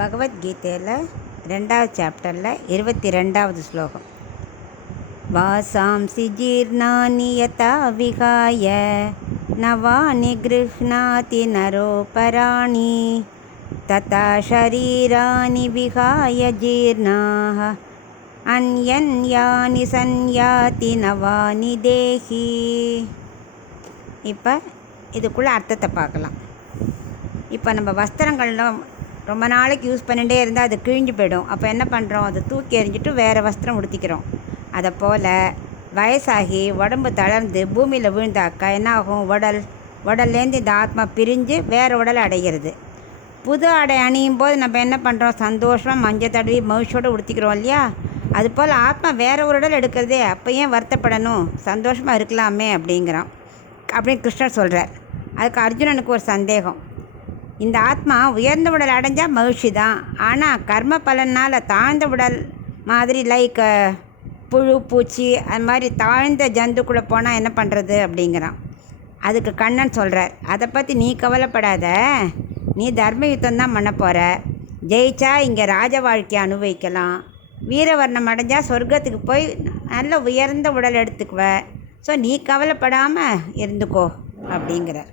பகவத்கீதையில் 2வது சாப்டரில் 22வது ஸ்லோகம். வாசாம்சி ஜீர்ணானி யதா விகாய நவானி கிருஹ்ணாதி நரோபராணி ததா ஷரீராணி விகாய ஜீர்ணாஹ அன்யன்யானி சன்யாதி நவானி தேஹி. இப்போ இதுக்குள்ளே அர்த்தத்தை பார்க்கலாம். இப்போ நம்ம வஸ்திரங்கள்லாம் ரொம்ப நாளைக்கு யூஸ் பண்ணிகிட்டே இருந்தால் அது கிழிஞ்சு போயிடும். அப்போ என்ன பண்ணுறோம், அதை தூக்கி எறிஞ்சிட்டு வேறு வஸ்திரம் உடுத்திக்கிறோம். அதை போல் வயசாகி உடம்பு தளர்ந்து பூமியில் விழுந்தாக்கா என்ன ஆகும், உடல்லேருந்து இந்த ஆத்மா பிரிஞ்சு வேறு உடலை அடைகிறது. புது ஆடை அணியும் போது நம்ம என்ன பண்ணுறோம், சந்தோஷமாக மஞ்சள் தடவி மகிழ்ச்சியோடு உடுத்திக்கிறோம் இல்லையா? அதுபோல் ஆத்மா வேறு ஒரு உடல் எடுக்கிறதே, அப்போ ஏன் வருத்தப்படணும், சந்தோஷமாக இருக்கலாமே அப்படிங்கிறான் அப்படின்னு கிருஷ்ணர் சொல்கிறார். அதுக்கு அர்ஜுனனுக்கு ஒரு சந்தேகம். இந்த ஆத்மா உயர்ந்த உடல் அடைஞ்சால் மகிழ்ச்சி தான், ஆனால் கர்ம பலனால் தாழ்ந்த உடல் மாதிரி லைக் புழு பூச்சி அது மாதிரி தாழ்ந்த ஜந்து கூட போனால் என்ன பண்ணுறது அப்படிங்கிறான். அதுக்கு கண்ணன் சொல்கிறார், அதை பற்றி நீ கவலைப்படாத, நீ தர்ம யுத்தம் தான் பண்ண போகிற. ஜெயிச்சா இங்கே ராஜ வாழ்க்கையை அனுபவிக்கலாம், வீரவர்ணம் அடைஞ்சால் சொர்க்கத்துக்கு போய் நல்ல உயர்ந்த உடல் எடுத்துக்குவ. ஸோ நீ கவலைப்படாமல் இருந்துக்கோ அப்படிங்கிறார்.